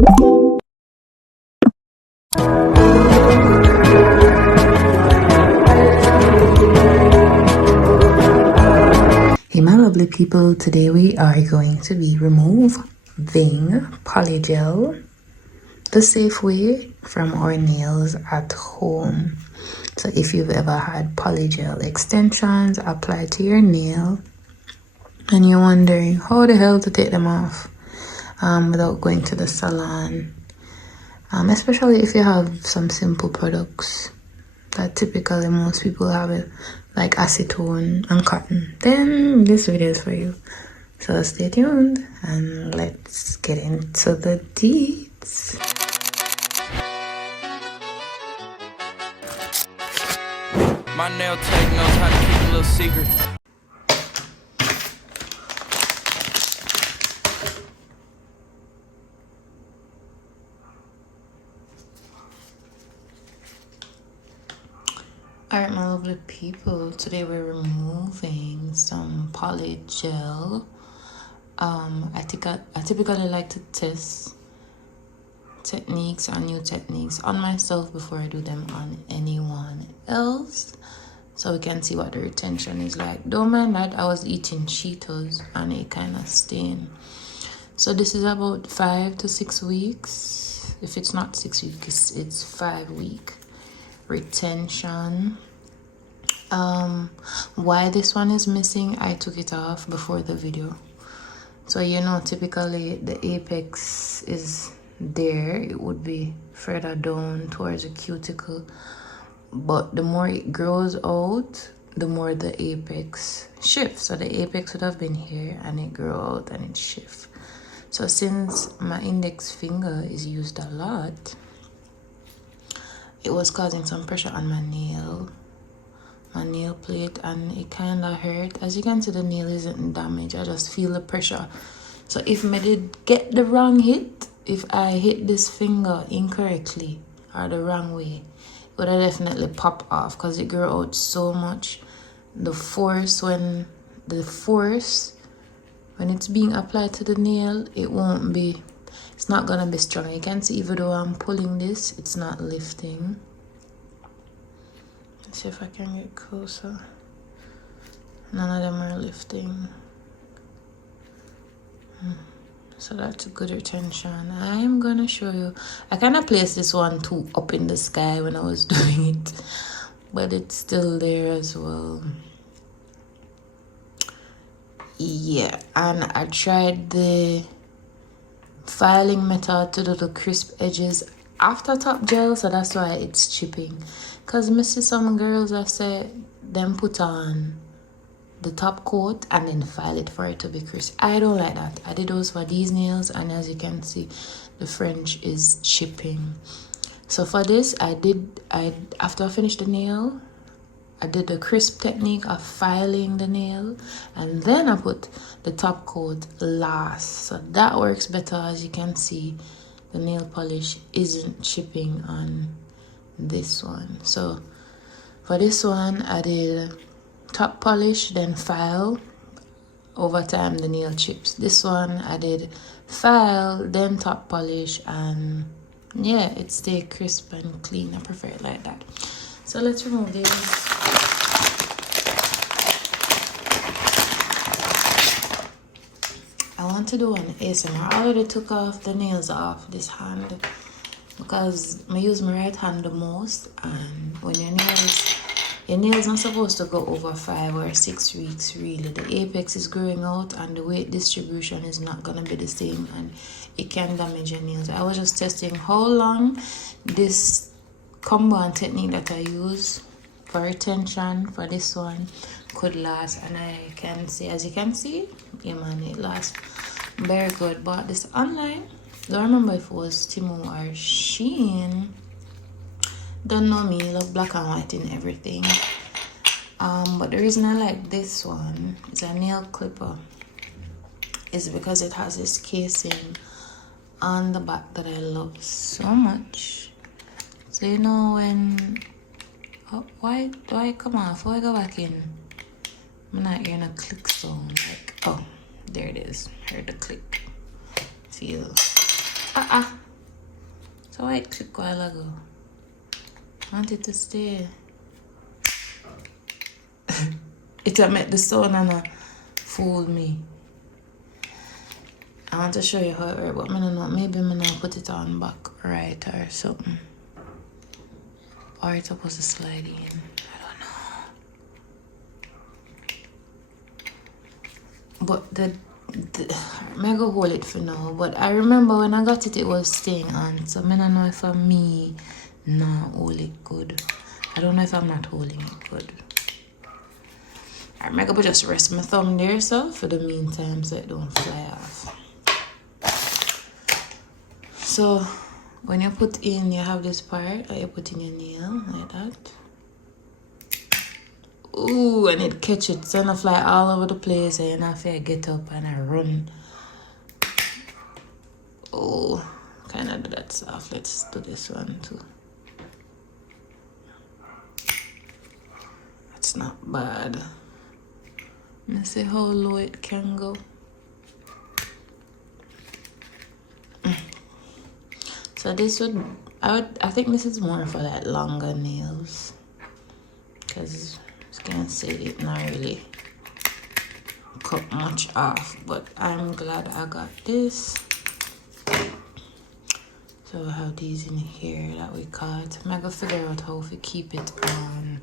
Hey my lovely people, today we are going to be removing polygel the safe way from our nails at home. So if you've ever had polygel extensions applied to your nail and you're wondering how the hell to take them off without going to the salon, especially if you have some simple products that typically most people have it, like acetone and cotton, then this video is for you. So stay tuned and let's get into the deets. My nail tech knows how to keep a little secret. Alright my lovely people, today we're removing some polygel. I typically like to test techniques and new techniques on myself before I do them on anyone else, so we can see what the retention is like. Don't mind that I was eating Cheetos and it kind of stained. So this is about 5 to 6 weeks. If it's not 6 weeks, it's 5 week retention. Why this one is missing, I took it off before the video. So you know, typically the apex is there, it would be further down towards the cuticle, but the more it grows out, the more the apex shifts. So the apex would have been here and it grew out and it shifts. So since my index finger is used a lot, it was causing some pressure on my nail plate, and it kind of hurt. As you can see, the nail isn't damaged, I just feel the pressure. So if I did get the wrong hit, if I hit this finger incorrectly or the wrong way, it would have definitely pop off because it grew out so much. The force when it's being applied to the nail, it's not gonna be strong. You can see even though I'm pulling this, it's not lifting. Let's see if I can get closer. None of them are lifting. So that's a good retention. I'm gonna show you. I kind of placed this one too up in the sky when I was doing it, but it's still there as well. Yeah, and I tried the filing method to do the crisp edges after top gel, so that's why it's chipping. Because I see some girls that say them put on the top coat and then file it for it to be crisp. I don't like that. I did those for these nails, and as you can see, the French is chipping. So for this, after I finished the nail, I did the crisp technique of filing the nail, and then I put the top coat last. So that works better. As you can see, the nail polish isn't chipping on this one. So for this one, I did top polish, then file. Over time, the nail chips. This one, I did file, then top polish, and yeah, it stayed crisp and clean. I prefer it like that. So let's remove this. I want to do an ASMR. I already took off the nails off this hand because I use my right hand the most, and when your nails not supposed to go over 5 or 6 weeks really. The apex is growing out and the weight distribution is not gonna be the same, and it can damage your nails. I was just testing how long this combo and technique that I use for retention for this one could last, and I can see, as you can see, yeah man, it lasts very good. Bought this online, don't remember if it was Temu or Shein. Don't know me, love black and white in everything. But the reason I like this one is a nail clipper is because it has this casing on the back that I love so much. So you know when why do I come off? Why go back in? I'm not hearing a click sound. Like, oh, there it is. Heard the click. Feel. So I clicked a while ago. I want it to stay. It'll make the sound and fool me. I want to show you how it works, but I don't know. Maybe I'm gonna put it on back right or something. Or it's supposed to slide in. I don't know. But the I'm gonna hold it for now. But I remember when I got it, it was staying on. So I don't know if for me not hold it good. I don't know if I'm not holding it good. I'm gonna just rest my thumb there, so for the meantime, so it don't fly off. So when you put in, you have this part that you put in your nail like that. Ooh, and it catch it, so it fly all over the place, and you have to get up and I run. Oh, kind of do that soft. Let's do this one too. That's not bad. Let's see how low it can go. So this would, I think this is more for like longer nails, because you can see it not really cut much off, but I'm glad I got this. So I have these in here that we cut. I'm gonna figure out how to keep it on.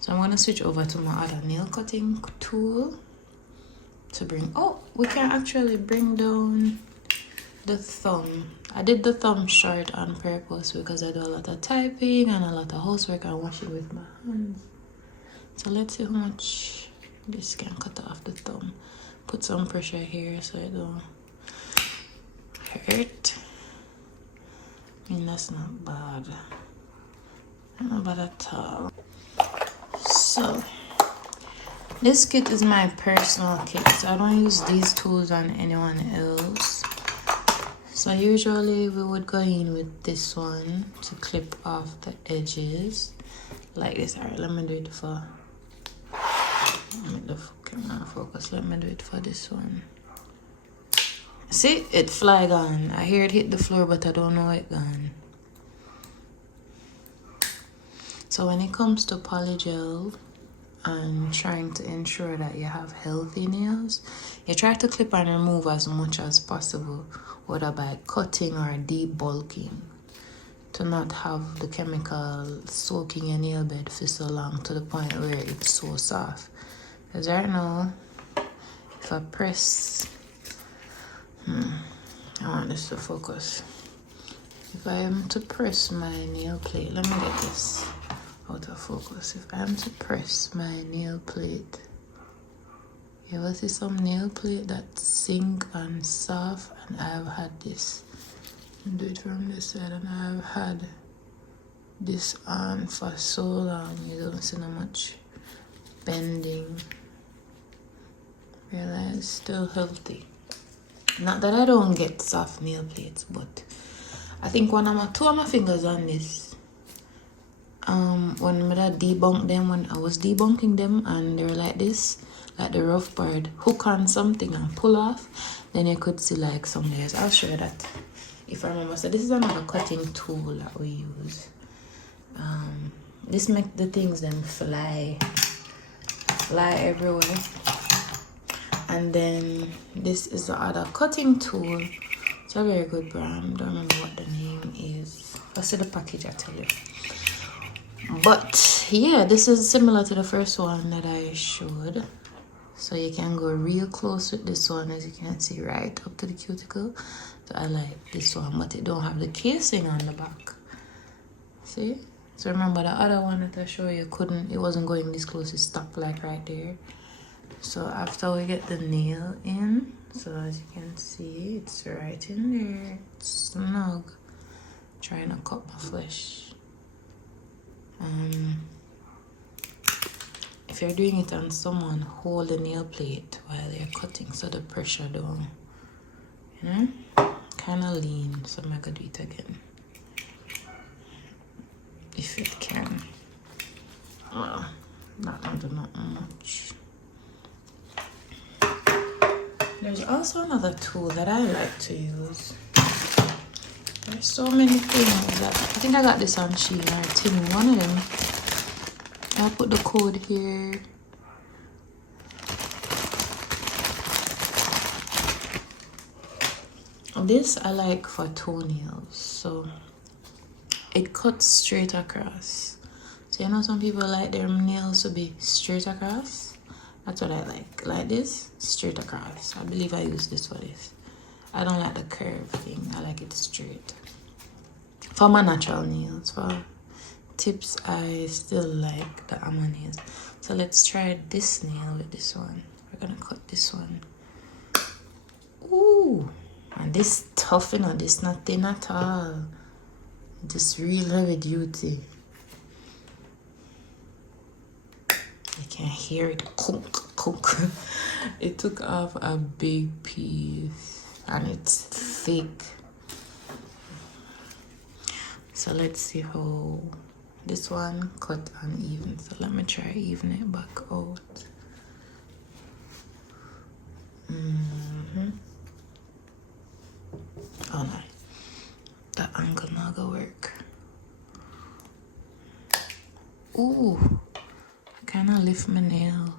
So I'm gonna switch over to my other nail cutting tool to bring, oh, we can actually bring down the thumb. I did the thumb short on purpose because I do a lot of typing and a lot of housework and washing with my hands. So let's see how much this can cut off the thumb. Put some pressure here so it don't hurt. I mean, that's not bad. Not bad at all. So this kit is my personal kit, so I don't use these tools on anyone else. So usually we would go in with this one to clip off the edges like this. Alright, let me do it for, the camera focus. Let me do it for this one. See, it fly gone. I hear it hit the floor, but I don't know it gone. So when it comes to polygel and trying to ensure that you have healthy nails, you try to clip and remove as much as possible, whether by cutting or debulking, to not have the chemical soaking your nail bed for so long to the point where it's so soft. Because right now, if I press, I want this to focus. If I am to press my nail plate, let me get this out of focus. If I am to press my nail plate, you ever see some nail plate that sink and soft? And I've had this. Do it from this side, and I've had this on for so long. You don't see no much bending. Realize it's still healthy. Not that I don't get soft nail plates, but I think two of my fingers on this. When I debunked them, when I was debunking them, and they were like this, like the rough part, hook on something and pull off, then you could see like some layers. I'll show you that if I remember. So this is another cutting tool that we use. This makes the things then fly everywhere. And then this is the other cutting tool. It's a very good brand. Don't remember what the name is. I'll see the package, I tell you. But yeah, this is similar to the first one that I showed. So you can go real close with this one, as you can see, right up to the cuticle. So I like this one, but it don't have the casing on the back. See? So remember the other one that I showed you, it wasn't going this close, it stopped like right there. So after we get the nail in, so as you can see, it's right in there. It's snug. Trying to cut my flesh. If you're doing it on someone, hold the nail plate while they're cutting so the pressure don't, kind of lean. So I'm gonna do it again. If it can. Well, not much. There's also another tool that I like to use. There's so many things that I think I got this on Shein or Temu, one of them. I'll put the code here. This I like for toenails, so it cuts straight across. So you know some people like their nails to be straight across? That's what I like this, straight across. I believe I use this for this. I don't like the curve thing, I like it straight. For my natural nails, for tips, I still like the Amma nails. So let's try this nail with this one. We're gonna cut this one. Ooh, and this tough, you know, this not thin at all. Just real heavy duty. You can hear it kunk, kunk. It took off a big piece and it's thick. So let's see how this one cut uneven. So let me try even it back out. Oh no, that angle not gonna work. Ooh, I kind of lift my nail,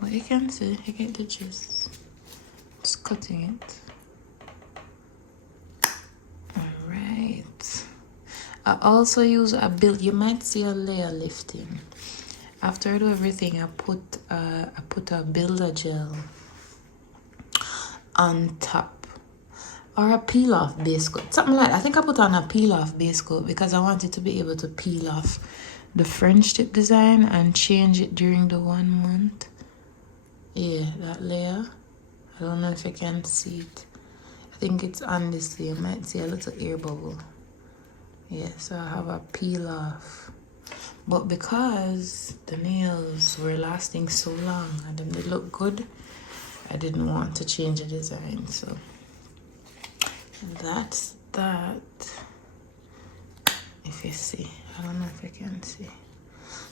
but you can see, you get the gist. Just cutting it. All right. I also use a build. You might see a layer lifting. After I do everything, I put a builder gel on top. Or a peel off base coat, something like that. I think I put on a peel off base coat because I wanted to be able to peel off the French tip design and change it during the 1 month. Yeah, that layer. I don't know if you can see it. I think it's on this layer. You might see a little air bubble. Yeah, so I have a peel off. But because the nails were lasting so long and then they look good, I didn't want to change the design, so that's that. If you see, I don't know if you can see.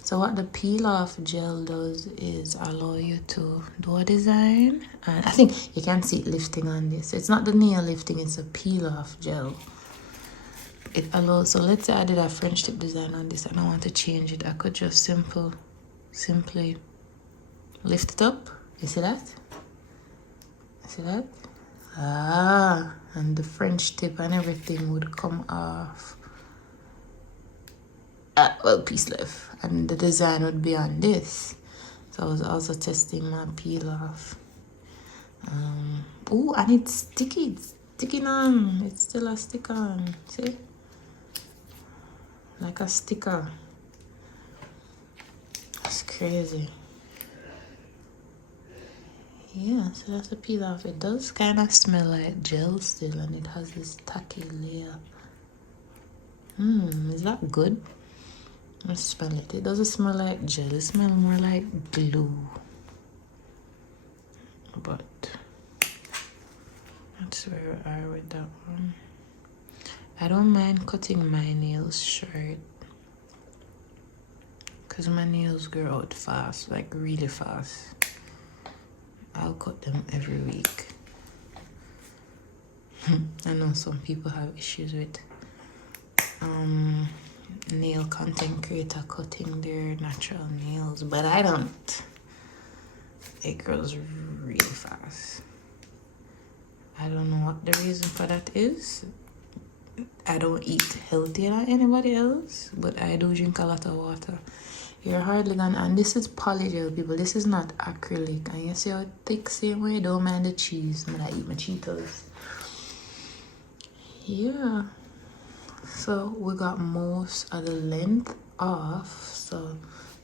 So what the peel off gel does is allow you to do a design, and I think you can see it lifting on this. It's not the nail lifting, it's a peel off gel. It allows, so let's say I did a French tip design on this and I want to change it. I could just simply lift it up. You see that? See that? Ah, and the French tip and everything would come off. Well, piece left, and the design would be on this. So I was also testing my peel off. Oh, and it's sticky. It's sticking on. It's still a stick on. See? Like a sticker. It's crazy. Yeah, so that's a peel off. It does kind of smell like gel still, and it has this tacky layer. Is that good? Let's smell it. It doesn't smell like gel. It smells more like glue. But that's where we are with that one. I don't mind cutting my nails short because my nails grow out fast, like really fast. I'll cut them every week. I know some people have issues with nail content creator cutting their natural nails, but I don't. It grows really fast. I don't know what the reason for that is. I don't eat healthier than anybody else, but I do drink a lot of water. You're hardly gonna, and this is polygel, people. This is not acrylic. And you see how thick same way? Don't mind the cheese. I'm gonna eat my Cheetos. Yeah. So we got most of the length off. So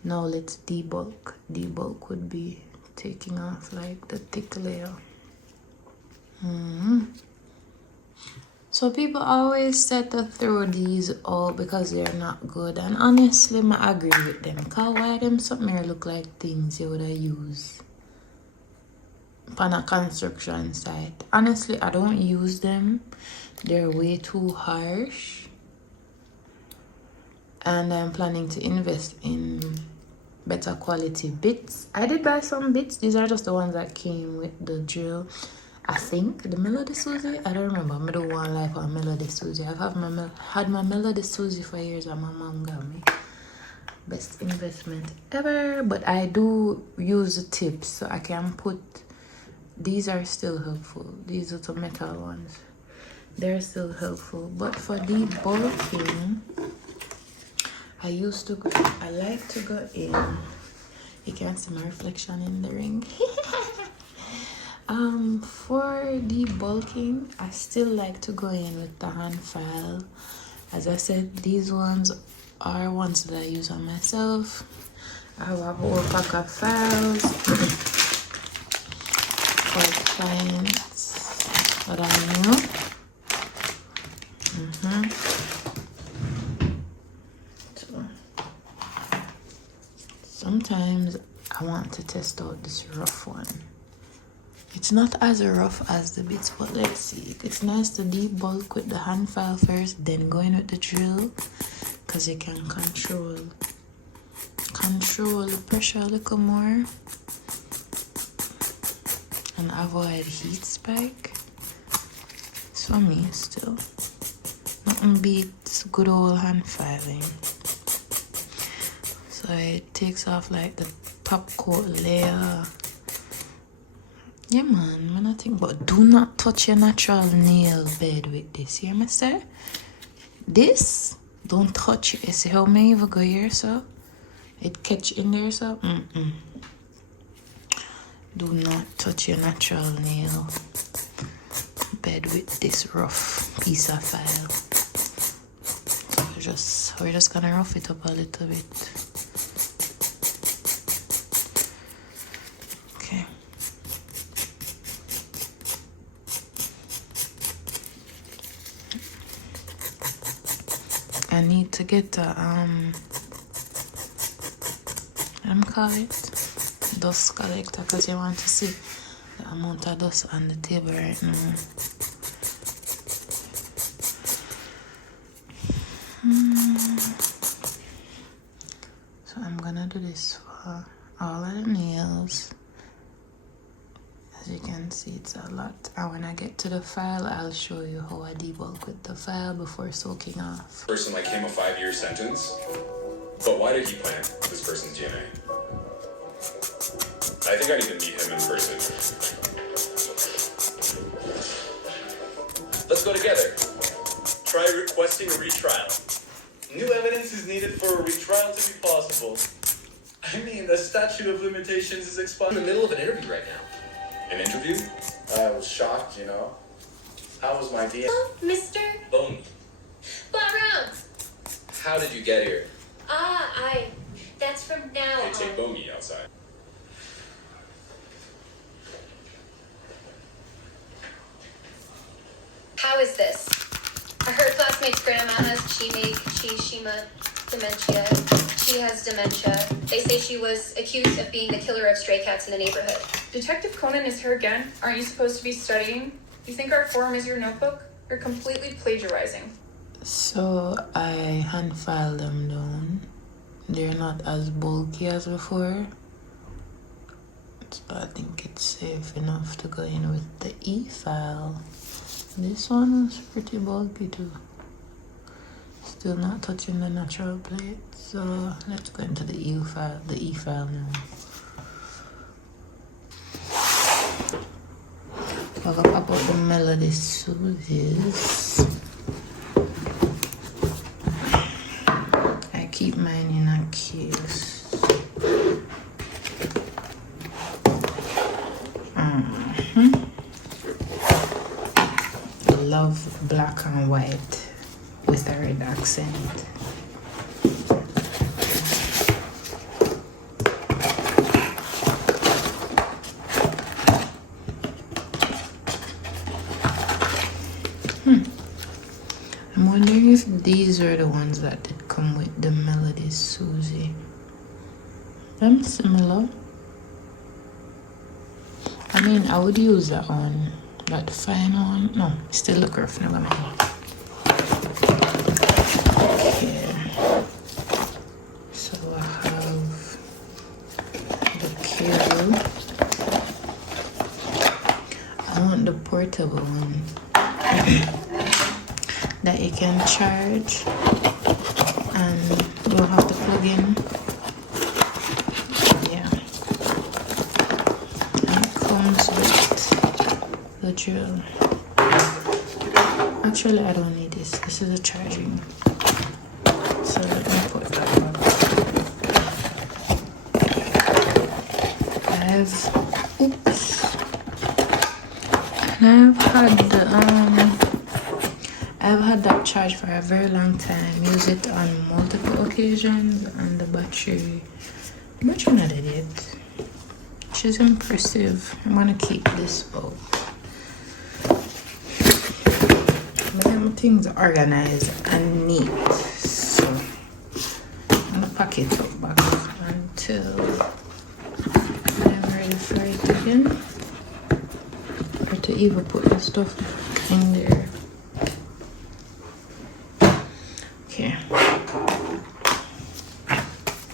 now let's debulk. Debulk would be taking off like the thick layer. So people always said to throw these out because they're not good, and honestly I agree with them. Cause why them something here look like things you would have used on a construction site? Honestly, I don't use them. They're way too harsh, and I'm planning to invest in better quality bits. I did buy some bits. These are just the ones that came with the drill. I think the Melody Susie. I don't remember. I don't want life on Melody Susie. I've had my Melody Susie for years, and my mom got me. Best investment ever. But I do use the tips, so I can put. These are still helpful. These little metal ones, they're still helpful. But for debulking, I like to go in. You can see my reflection in the ring. For debulking, I still like to go in with the hand file. As I said, these ones are ones that I use on myself. I have a whole pack of files for clients that I know. So sometimes I want to test out this rough one. It's not as rough as the bits, but let's see. It's nice to debulk with the hand file first, then go in with the drill, because you can control the pressure a little more and avoid heat spike. It's for me still. Nothing beats good old hand filing. So it takes off like the top coat layer. Yeah, man, I think, but do not touch your natural nail bed with this. Hear me, sir? This, don't touch it. You see how me even go here, so it catch in there, so do not touch your natural nail bed with this rough piece of file. So we're just gonna rough it up a little bit. I need to get the call it dust collector, because you want to see the amount of dust on the table right now. So I'm gonna do this for all of the nails. As you can see, it's a lot. And when I get to the file, I'll show you how I debulk with the file before soaking off. Person like him a 5-year sentence, but why did he plant this person's DNA? I think I'd even meet him in person. Let's go together. Try requesting a retrial. New evidence is needed for a retrial to be possible. I mean, the statute of limitations is expired. I'm in the middle of an interview right now. An interview? I was shocked, you know. How was my DNA? Oh, Mr. Boney. Bob Rounds. How did you get here? That's from now They take on. Boney outside. How is this? I heard classmate's grandma has Shima dementia. She has dementia. They say she was accused of being the killer of stray cats in the neighborhood. Detective Conan is here again. Aren't you supposed to be studying? You think our form is your notebook? You're completely plagiarizing. So I hand file them down. They're not as bulky as before. So I think it's safe enough to go in with the E-file. This one is pretty bulky too. Still not touching the natural plate. So let's go into the E-file now. Talk about the Melody Susies. I keep mine in a case. Love black and white with a red accent. I'm wondering if these are the ones that did come with the Melody Susie. Them similar. I mean, I would use that one. That fine one. No, still look rough. Never mind. Okay. So I have the cable. I want the portable one that you can charge and you don't have to plug in. Yeah, and it comes with the drill. Actually, I don't need this. This is a charging. So let me put that on. I've had that charge for a very long time. Use it on multiple occasions, and the battery not dead yet. She's impressive. I'm gonna keep this out. Things organized and neat, so I'm gonna pack it up back until I'm ready for it again, or to even put the stuff in there. Okay,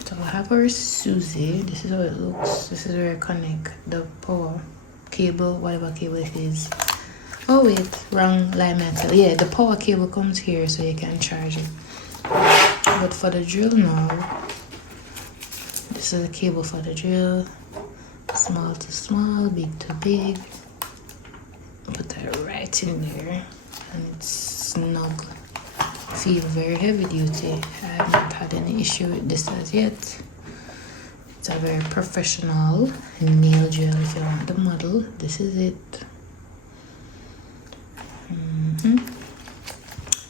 so I have our Susie. This is how it looks. This is where I connect the power cable, whatever cable it is. Oh wait, wrong line metal. Yeah, the power cable comes here so you can charge it. But for the drill now, this is the cable for the drill. Small to small, big to big. Put that right in there, and it's snug. Feel very heavy duty. I have not had any issue with this as yet. It's a very professional nail gel. If you want the model, this is it.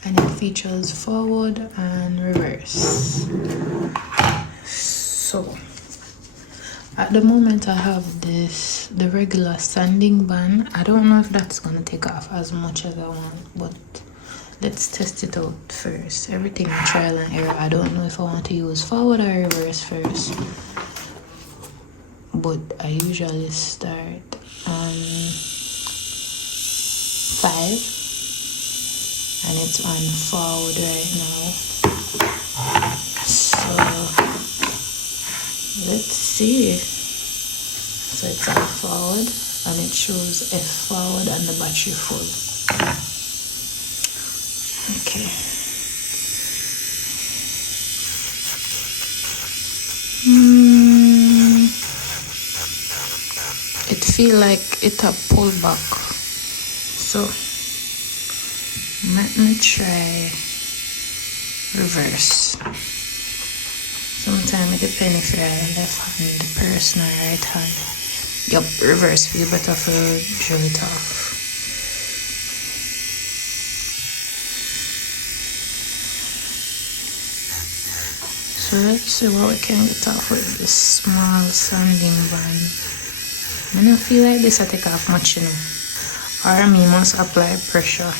And it features forward and reverse. So at the moment I have the regular sanding band. I don't know if that's gonna take off as much as I want, but let's test it out first. Everything trial and error. I don't know if I want to use forward or reverse first, but I usually start on 5, and it's on forward right now. So let's see. So it's on forward, and it shows F forward and the battery full. Okay. It feel like it a pull back. So let me try reverse. Sometimes it depends if you're a left hand person or right hand. Yup, reverse feel better for drill it off. So let's see what we can get off with this small sanding band. I don't feel like this will take off much, you know. Or I must apply pressure.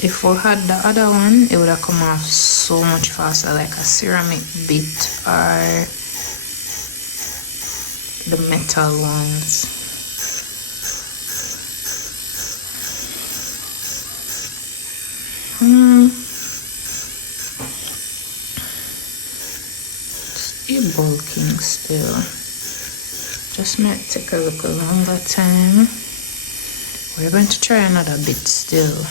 If we had the other one, it would have come off so much faster, like a ceramic bit or the metal ones. It's debulking still. Just might take a little longer time. We're going to try another bit still.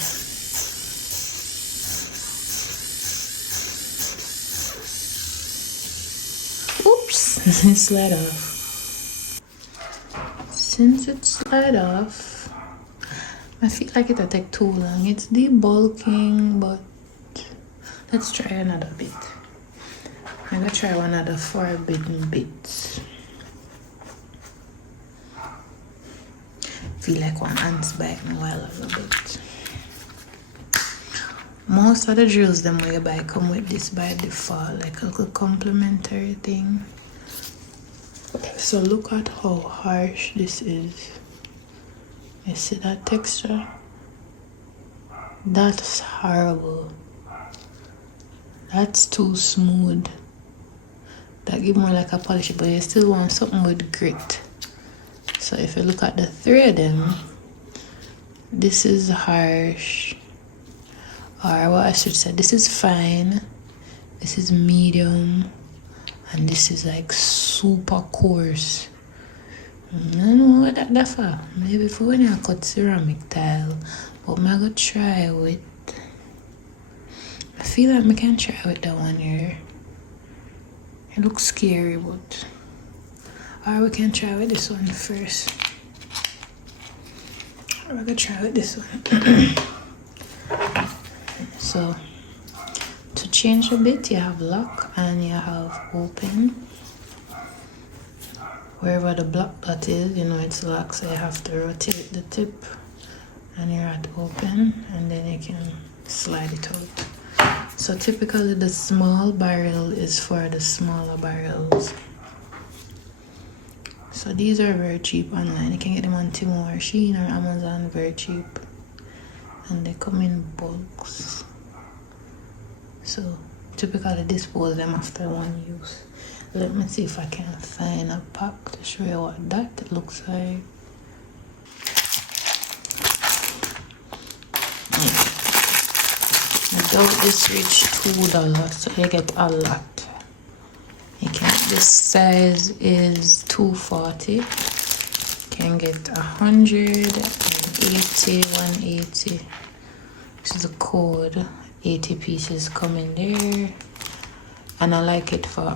Oops, it slid off. Since it slid off, I feel like it'll take too long. It's debulking, but let's try another bit. I'm gonna try one of the forbidden bits. Feel like one hand's bite me while a little bit. Most of the drills them where you buy come with this by default, like a little complimentary thing. So look at how harsh this is. You see that texture? That's horrible. That's too smooth. That give more like a polish, but you still want something with grit. So if you look at the three of them, this is harsh. Or what I should say, this is fine, this is medium, and this is like super coarse. I don't know what that for. Maybe for when I cut ceramic tile. But I'm gonna try with. I feel like I can try with that one here. It looks scary, but. Or we can try with this one first. Or we're gonna try with this one. So, to change a bit, you have lock and you have open. Wherever the black dot is, you know it's locked, so you have to rotate the tip and you're at open, and then you can slide it out. So typically the small barrel is for the smaller barrels. So these are very cheap online. You can get them on Temu or Shein or Amazon, very cheap. And they come in bulks. So typically dispose them after one use. Let me see if I can find a pack to show you what that looks like. I doubt this reached $2, so you get a lot. You can, this size is 240. You can get 180, 180. This is a code. 80 pieces come in there. And I like it for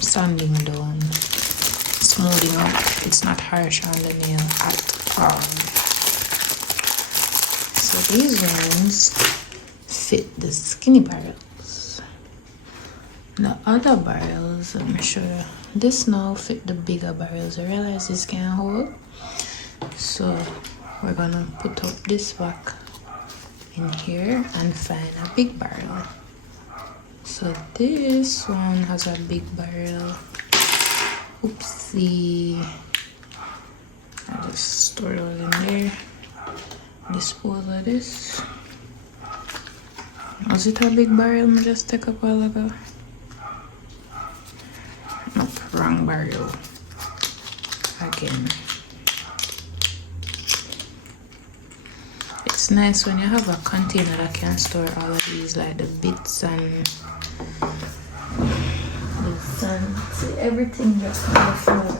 sanding down, smoothing out. It's not harsh on the nail at all. So these ones fit the skinny barrels. The other barrels, let me show you. This now fit the bigger barrels. I realize this can hold. So we're gonna put up this back in here and find a big barrel. So this one has a big barrel. Oopsie. I just store those in there. Dispose of this. Was it a big barrel I just take up a while ago? Nope, wrong barrel. Again. It's nice when you have a container that can store all of these, like the bits and see everything just on the floor.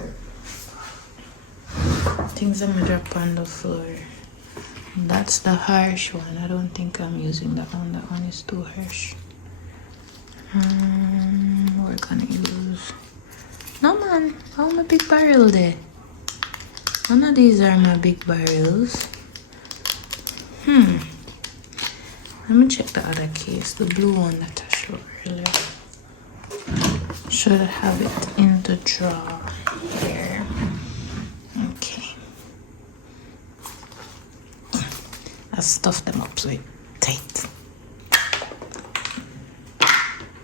Things I'm gonna drop on the floor. That's the harsh one. I don't think I'm using that one. That one is too harsh. We're gonna use. No man, how my big barrel there? None of these are my big barrels. Let me check the other case, the blue one that I showed earlier. Should have it in the drawer here. Okay. I stuffed them up so it's tight.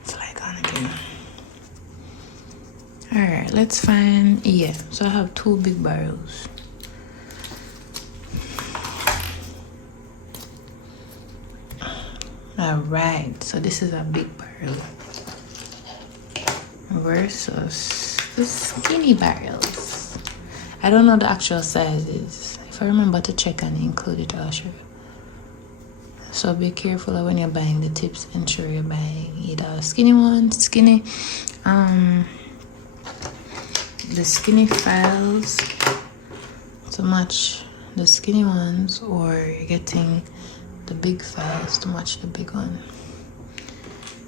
Fly on again. Alright, let's find, yeah, so I have two big barrels. Alright, so this is a big barrel versus the skinny barrels. I don't know the actual sizes. If I remember to check and include it, I'll show you. So be careful when you're buying the tips. Ensure you're buying either a skinny one, the skinny files to match the skinny ones, or you're getting the big files to match the big one.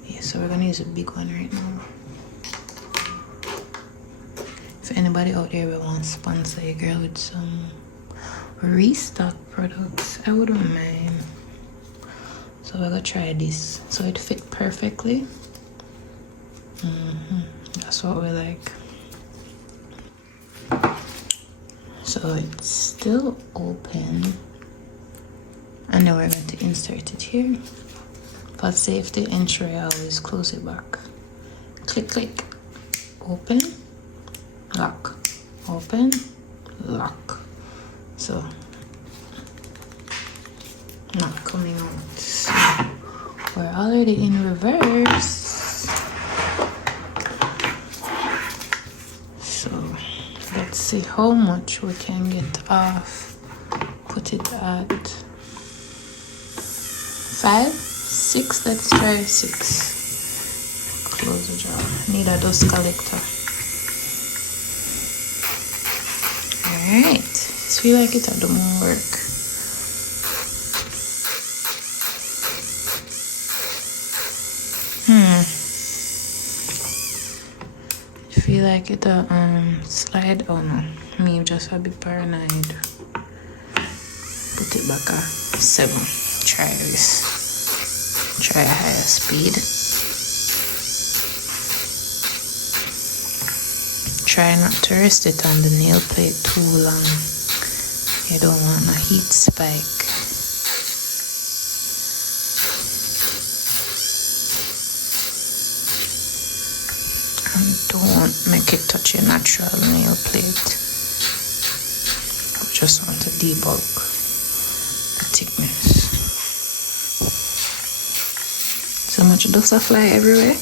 Yeah, so we're gonna use a big one right now. If anybody out there will want to sponsor a girl with some restock products, I wouldn't mind. So we're gonna try this. So it fit perfectly. That's what we like. So it's still open. And then we're going to insert it here. For safety, ensure you always close it back. Click, click. Open, lock. Open, lock. So, not coming out. So, we're already in reverse. So, let's see how much we can get off. Put it at 5, 6, let's try 6. Close the jar. Need a dust collector. Alright, just feel like it had done more work. Feel like it slide. Oh no, me just a bit paranoid. Put it back at 7. Try this. Try a higher speed. Try not to rest it on the nail plate too long. You don't want a heat spike. Don't make it touch your natural nail plate. We just want to debulk the thickness. So much dust fly everywhere.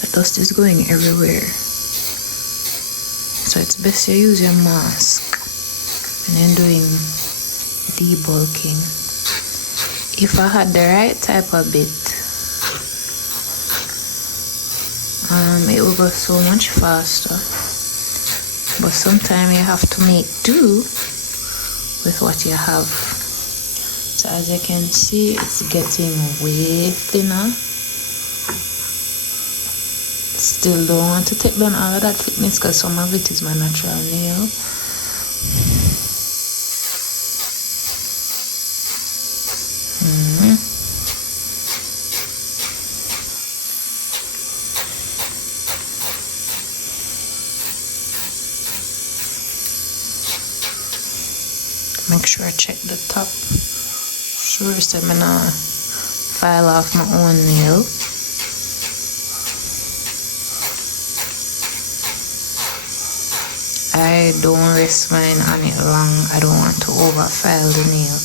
The dust is going everywhere. So it's best you use your mask and then doing debulking. If I had the right type of bit, it will go so much faster, but sometimes you have to make do with what you have. So as you can see, it's getting way thinner. Still don't want to take down all of that thickness because some of it is my natural nail. Make sure I check the top. Sure, so I'm gonna file off my own nail. I don't rest mine on it long. I don't want to overfile the nail.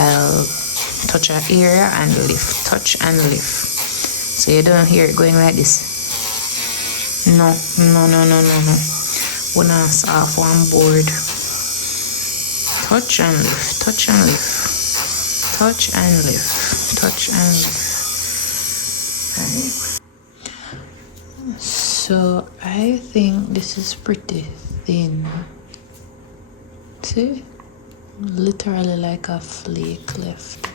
I'll touch an area and lift, touch and lift. So you don't hear it going like this. No. When I off one board. Touch and lift, touch and lift, touch and lift, touch and lift. Right. So I think this is pretty thin. See? Literally like a flake left.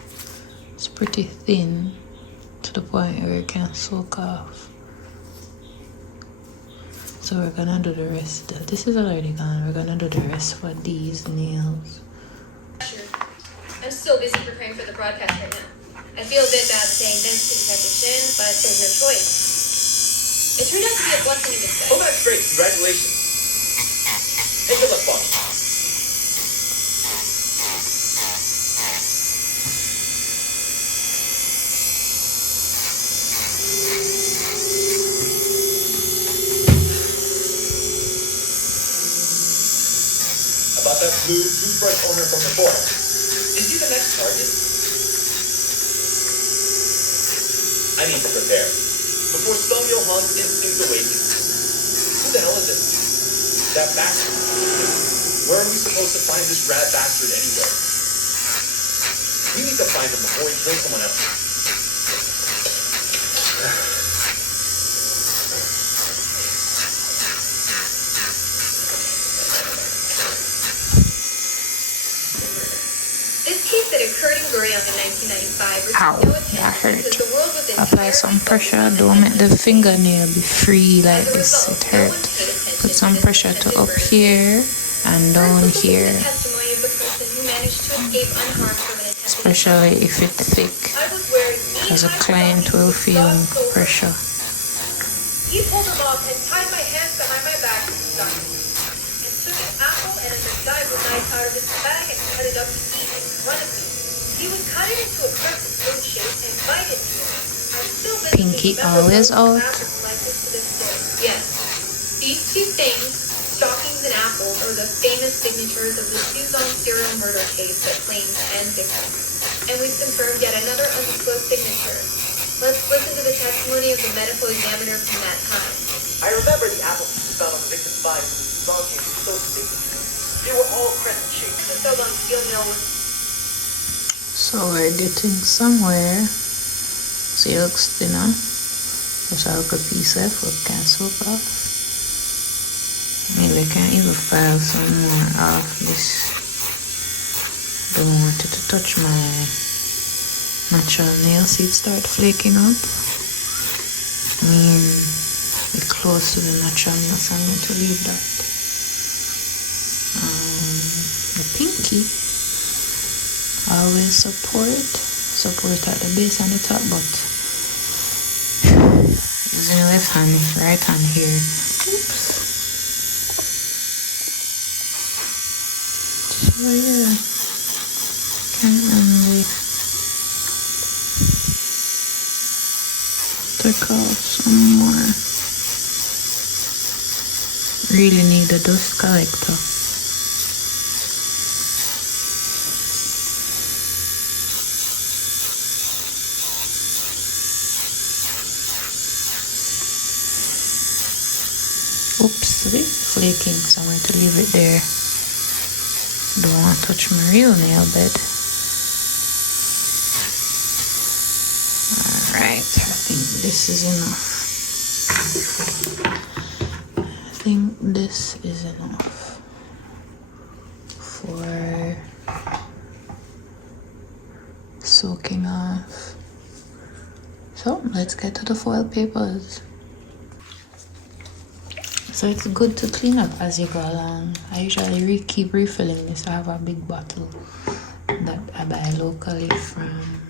It's pretty thin to the point where it can soak off. So we're gonna do the rest. This is already gone. We're gonna do the rest for these nails. I'm still busy preparing for the broadcast right now. I feel a bit bad saying thanks to Detective Shin, but there's no choice. It turned out to be a blessing in disguise. Oh, that's great. Congratulations. Hey, good luck, Bob. About that blue toothbrush owner from before. Is he the next target? I need to prepare. Before Sung Yo-han's instinct awakens. Who the hell is it? That bastard. Where are we supposed to find this rat bastard anyway? We need to find him before he kills someone else. That occurred in Goryeo in 1995. Ow, that hurt. Apply some pressure. Don't make the fingernail be free like this. It hurt. Put some pressure to up here and down here. Especially if it's thick, because a client will feel pressure. He pulled him off and tied my hands behind my back and stuck me. And took an apple and a MacGyver knife out of his bag and cut it up to eat in front of me. He would cut it into a crescent moon shape and bite into it. I'm still Pinky always out. Like this to this day. Yes. These two things, stockings and apples, are the famous signatures of the Suzon serial murder case that claims Anne victim. And we've confirmed yet another undisclosed signature. Let's listen to the testimony of the medical examiner from that time. I remember the apple pieces found on the victim's body from the Suzon case were so signatures. They were all crescent shaped. The Suzon steel mill was So we're editing somewhere. See, it looks thinner. Which I'll put piece left, we can soak off. I mean, we can even file some more off this. Don't want it to touch my natural nail, see it start flaking up. I mean, it's close to the natural nail, so I'm going to leave that. The pinky always support at the base and the top, but using left hand, right hand here. Oops. So yeah, can only take off some more. Really need a dust collector. Oops, flaking, so I'm going to leave it there. Don't want to touch my real nail bed. Alright, I think this is enough. I think this is enough for soaking off. So let's get to the foil papers. So it's good to clean up as you go along. I usually keep refilling this. I have a big bottle that I buy locally from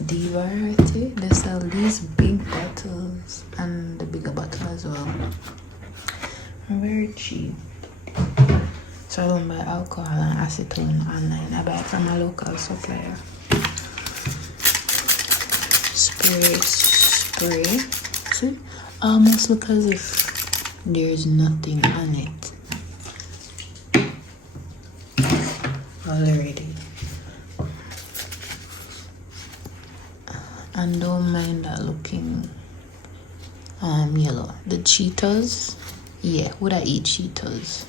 Variety. They sell these big bottles and the bigger bottle as well. Very cheap. So I don't buy alcohol and acetone online. I buy it from a local supplier. Spray. See? Almost look as if there's nothing on it already. And don't mind that looking yellow. The Cheetos, yeah, would I eat Cheetos?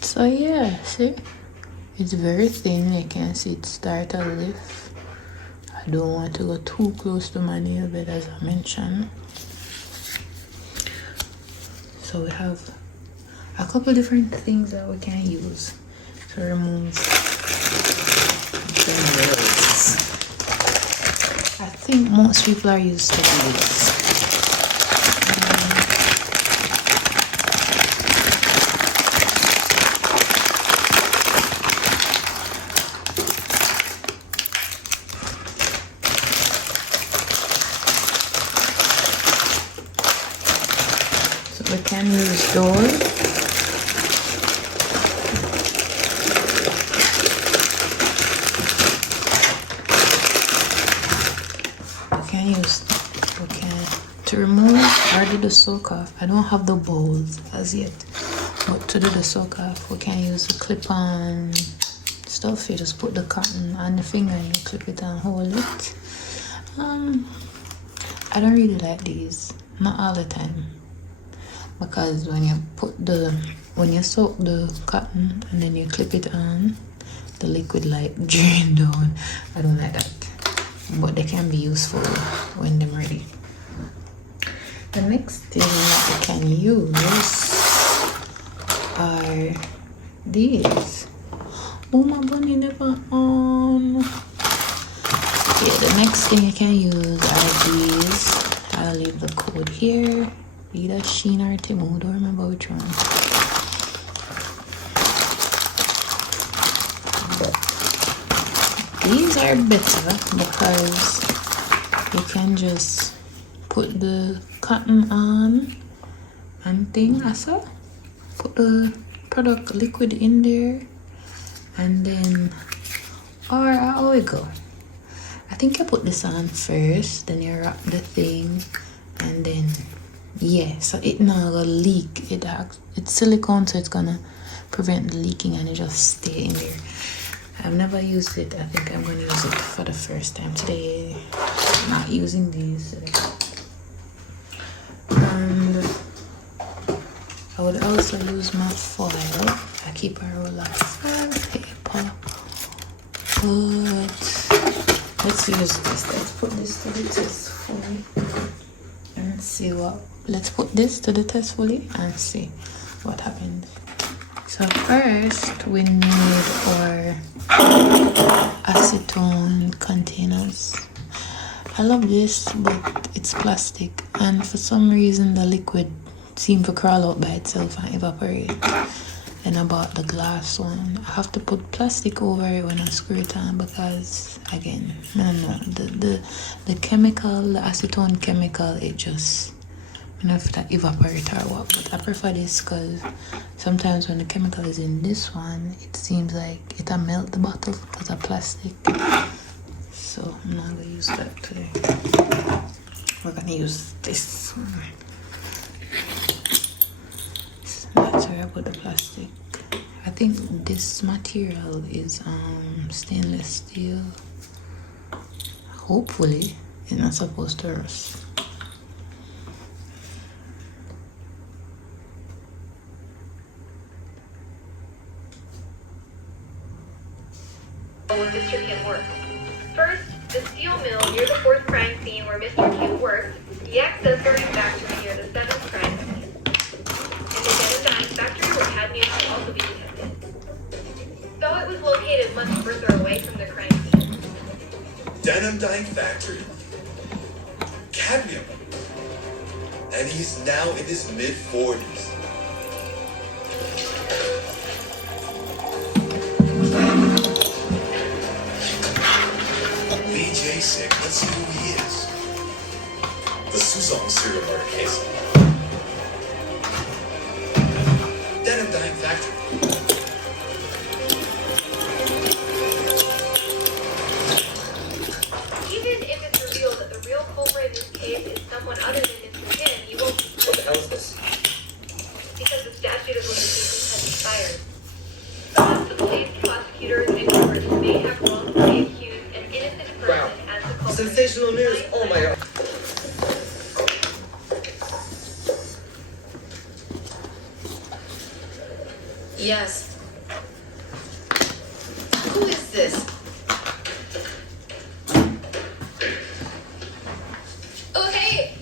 So yeah, see, it's very thin. You can see it start to lift. I don't want to go too close to my nail bed, as I mentioned. So we have a couple different things that we can use to remove the nails. I think most people are used to this. We can use those. To remove or do the soak off. I don't have the bowls as yet, but to do the soak off, we can use the clip-on stuff. You just put the cotton on the finger and you clip it and hold it. I don't really like these, not all the time. Because when you soak the cotton and then you clip it on, the liquid like drain down. I don't like that, but they can be useful when they're ready. The next thing that we can use are these. Oh, my bunny never on. Okay, the next thing you can use are these. I'll leave the code here. Either Sheen or Timo, don't remember which one. But these are better because you can just put the cotton on and thing. Also, put the product liquid in there and then, or how we go. I think I put this on first, then you wrap the thing and then. Yeah, so it not gonna leak. It's silicone, so it's gonna prevent the leaking and it just stay in there. I've never used it. I think I'm gonna use it for the first time today. I'm not using these today. And I would also use my foil. I keep a roll of foil paper, but Let's use this. Let's put this to the test fully and see what. Let's put this to the test fully and see what happens. So first we need our acetone containers. I love this, but it's plastic, and for some reason the liquid seemed to crawl out by itself and evaporate. Then I bought the glass one. I have to put plastic over it when I screw it on because, again, I don't know, the chemical, the acetone chemical, it just, I don't know if that evaporate or what, but I prefer this because sometimes when the chemical is in this one, it seems like it'll melt the bottle because of plastic. So I'm not gonna use that today. We're gonna use this one. That's where I put the plastic. I think this material is stainless steel. Hopefully it's not supposed to rust. When Mr. Kim worked. First, the steel mill near the 4th crime scene where Mr. Kim worked, the access guarding factory near the 7th crime scene, and the denim dyeing factory where cadmium could also be detected. Though it was located much further away from the crime scene. Denim dyeing factory. Cadmium. And he's now in his mid-40s. BJ sick. Let's see who he is. The Suzong serial murder case. Denim dyeing factory. Even if it's revealed that the real culprit in this case is someone other than Mr. Kim, you won't. What the hell is this? Because the statute of limitations has expired. Thus, the police, prosecutors, and courts may have wrongfully accused an innocent Wow. person as the culprit. Sensational news. Oh my god. Yes. Who is this? Oh, hey!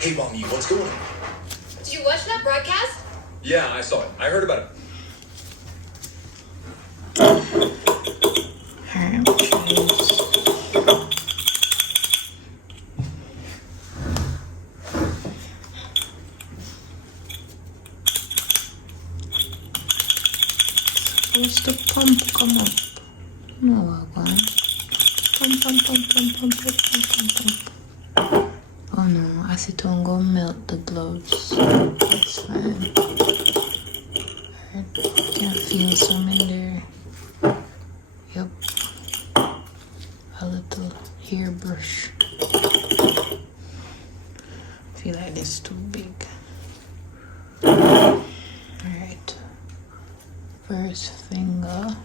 Hey, Mommy, what's going on? Did you watch that broadcast? Yeah, I saw it. I heard about it. Alright, supposed to pump come up. No, one. Pump. Oh no, acetone go melt the gloves. That's fine. I can feel some in there. Yep. A little hairbrush. Feel like it's too big. Alright. First finger.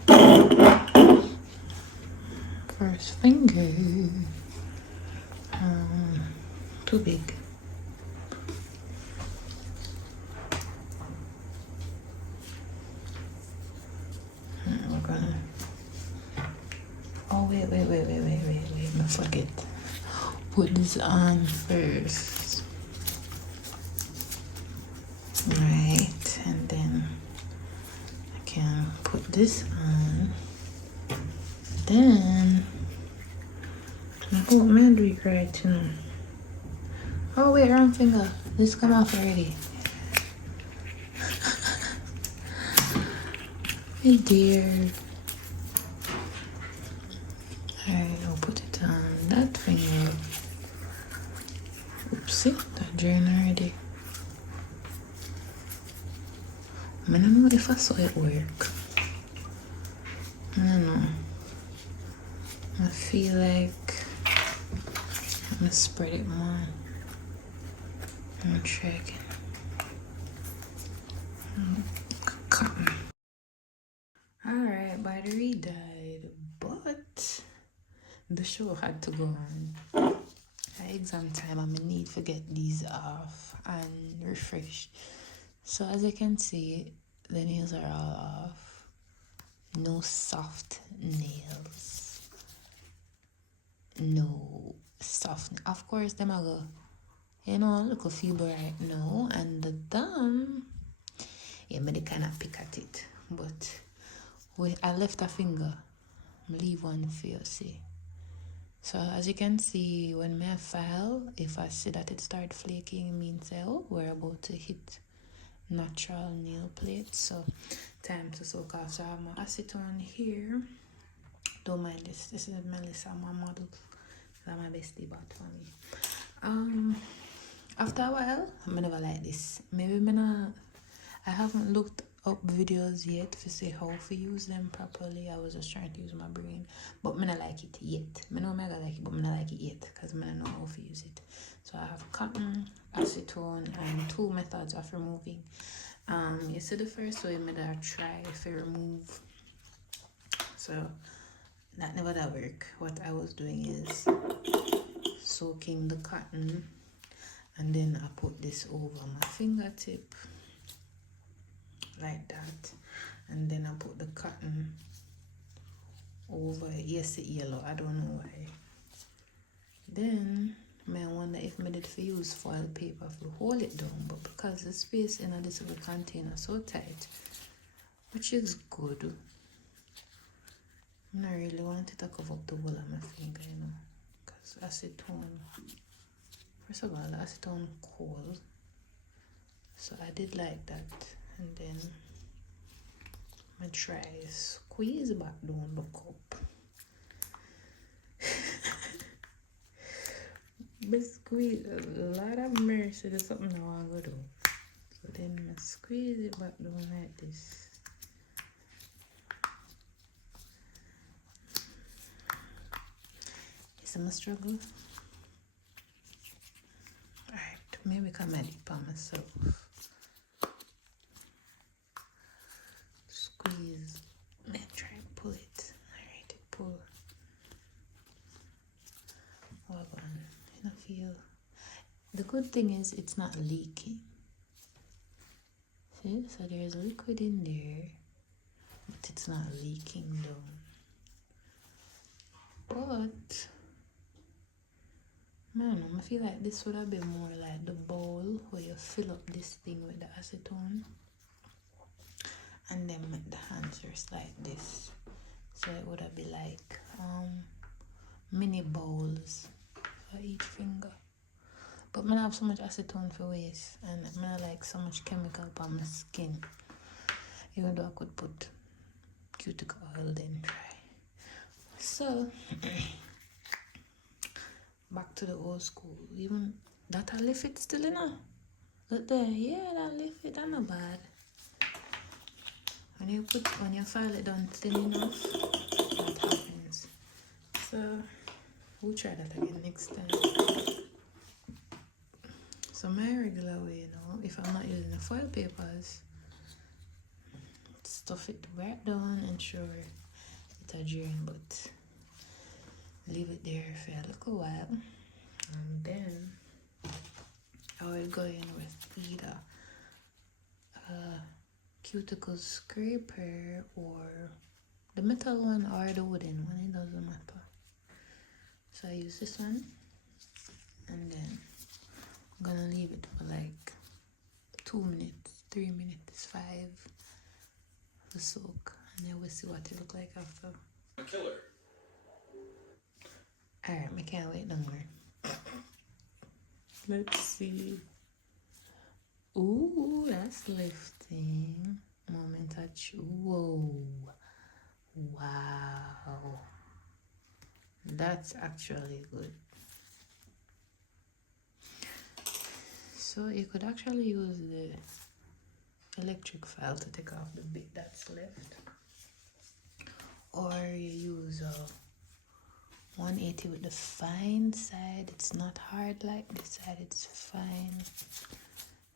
Too big. We're gonna. Oh wait. I forget. Put this on first. Right, and then I can put this on. Then I hope my do it right, you know. Oh wait, wrong finger. This come off already. My dear. Alright, I'll put it on that finger. Oopsie, that drained already. I don't know if I saw it work. I don't know. I feel like I'm gonna spread it more. I'm gonna try again. Cotton. Alright, battery died, but the show had to go on. At exam time, I'm gonna need to get these off and refresh. So as you can see, the nails are all off. No soft nails. no soften. Of course, them I go, you know, look a few right now, and the thumb, yeah, me they kind of pick at it, but I left a finger, leave one for you, see. So as you can see, when I file, if I see that it start flaking, it means oh, we're about to hit natural nail plate. So time to soak off. So I have my acetone here. Don't mind this. This is Melissa, my model. That's my bestie bought for me. After a while, I never like this. Maybe I haven't looked up videos yet to see how to use them properly. I was just trying to use my brain, but I don't like it yet. I know I like it, but I don't like it yet because I don't know how to use it. So I have cotton, acetone, and 2 methods of removing. You see the first way I try to remove. So that never that work. What I was doing is soaking the cotton, and then I put this over my fingertip like that, and then I put the cotton over. Yes, it's yellow, I don't know why. Then I wonder if I did for use foil paper to hold it down, but because the space in this little container so tight, which is good, I really want it to cover up the whole of my finger, you know, because acetone, first of all, the acetone cold, so I did like that. And then I try squeeze back down the cup. But squeeze a lot of mercy. There's something I want to do. So then I squeeze it back down like this. It's a struggle. Alright, maybe come at it by myself. Squeeze. Then try and pull it. Alright, pull. Hold on. I feel. The good thing is it's not leaking. See? So there's liquid in there, but it's not leaking down. But man, I feel like this would have been more like the bowl where you fill up this thing with the acetone and then make the hands just like this. So it would have been like mini bowls for each finger. But I have so much acetone for waste, and I like so much chemical on my skin. Even though I could put cuticle oil then try. So back to the old school. Even that I lift it still, you know. Look there, yeah, that lift it, that's not bad. When you file it down thin enough, that happens. So we'll try that again next time. So my regular way, you know, if I'm not using the foil papers, stuff it right down, ensure it adjourn, but leave it there for a little while, and then I will go in with either a cuticle scraper or the metal one or the wooden one, it doesn't matter. So I use this one, and then I'm gonna leave it for like 2 minutes, 3 minutes, 5 to soak, and then we'll see what it look like after. Killer. Alright, I can't wait no more. Let's see. Ooh, that's lifting. Moment touch. Whoa. Wow. That's actually good. So you could actually use the electric file to take off the bit that's left. Or you use a 180 with the fine side. It's not hard like this side, it's fine.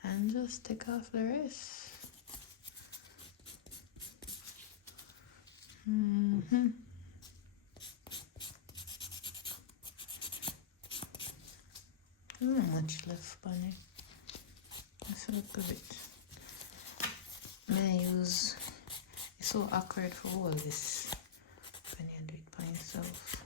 And just take off the rest. Not much left, bunny. Let's look a bit. I use, it's so awkward for all this when you do it by yourself.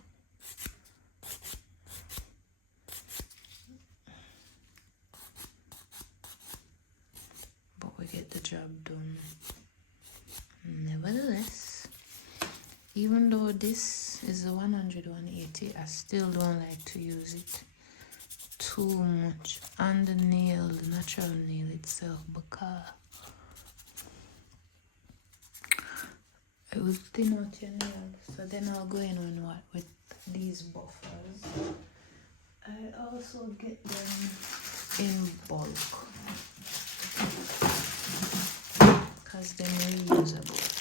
Even though this is a 180, I still don't like to use it too much on the nail, the natural nail itself, because it will thin out your nail. So then I'll go in on what with these buffers. I also get them in bulk because they're reusable.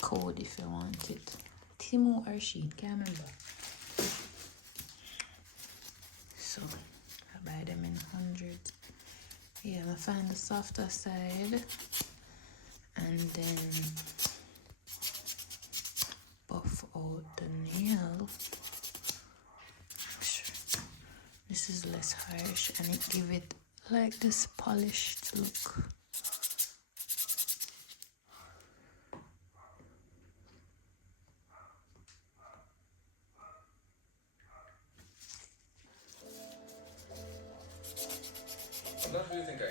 Code if you want it. Timo or Shein, can't remember. So I buy them in 100. Yeah, I find the softer side and then buff out the nail. Sure. This is less harsh and it give it like this polished look. I'm not who you think I am.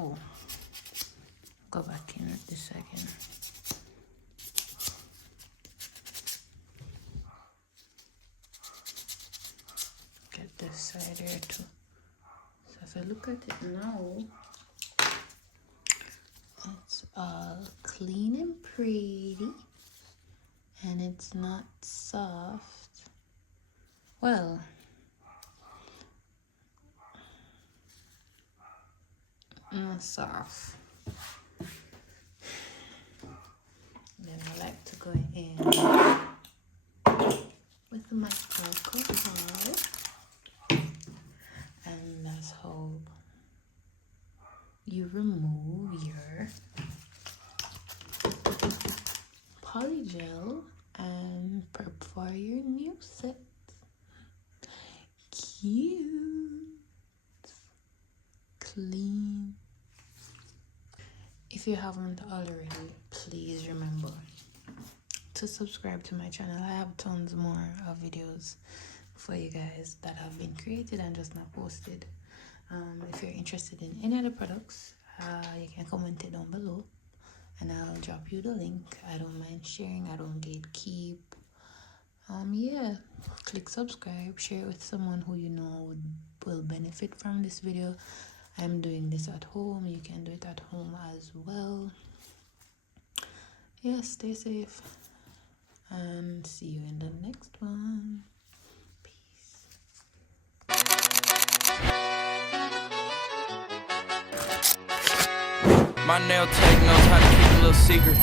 Oh, go back in at this again. Get this side here too. So if I look at it now, it's all clean and pretty, and it's not soft. Well, not soft. Then I like to go in with my alcohol, and that's how you remove your polygel and prep for your new set. Cute, clean. If you haven't already, please remember to subscribe to my channel. I have tons more of videos for you guys that have been created and just not posted. If you're interested in any other products, you can comment it down below and I'll drop you the link. I don't mind sharing, I don't gatekeep. Yeah, click subscribe, share it with someone who you know will benefit from this video. I'm doing this at home, you can do it at home as well. Yeah, stay safe and see you in the next one. Peace. My nail tech knows how to keep a little secret.